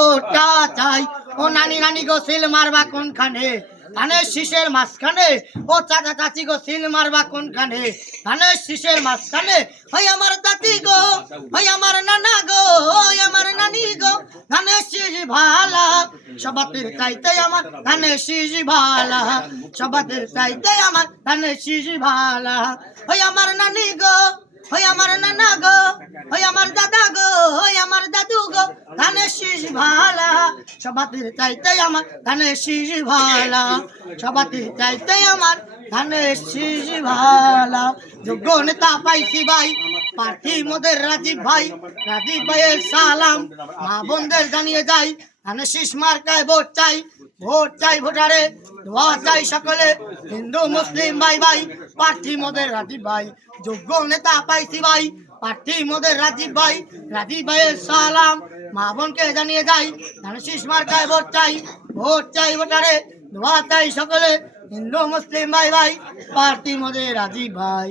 ওটা চাই ও নানি নানি গো সিল মারবা কোনখানে ধানের শীষের মাঝখানে ও চাচা চাচি গো সিল মারবা কোনখানে ধানের শীষের মাঝখানে ওই আমার দাদি গো ওই আমার নানা গো ওই আমার নানি গো ধানের শীষ ভালা সবাতের চাইতে আমার ধানের শীষ ভালা সবাতের চাইতে আমার ধানের শীষ ভালা ওই আমার নানি গো ওই আমার নানা গো ওই আমার দাদা গো ওই আমার দাদু গো ধানের শীষ ভালা সবাতের চাইতে আমার ধানের শীষ ভালা সবাতের চাইতে আমার ধানের শীষ ভালা যোগ্য নেতা পাইছি ভাই প্রার্থী মোদের রাজীব ভাইয়ের সালাম মা বোনদের জানিয়ে যাই ধানের শীষ মার্কায় ভোট চাই ভোটারে দোয়া চাই সকলে হিন্দু মুসলিম ভাই ভাই প্রার্থী মোদের রাজীব ভাই যোগ্য নেতা পাইছি ভাই প্রার্থী মোদের রাজীব ভাইয়ের সালাম মা বোনকে জানিয়ে যাই ধানের শীষ মার্কায় ভোট চাই ভোটারে দোয়া চাই সকলে হিন্দু মুসলিম ভাই ভাই প্রার্থী মোদের রাজীব ভাই।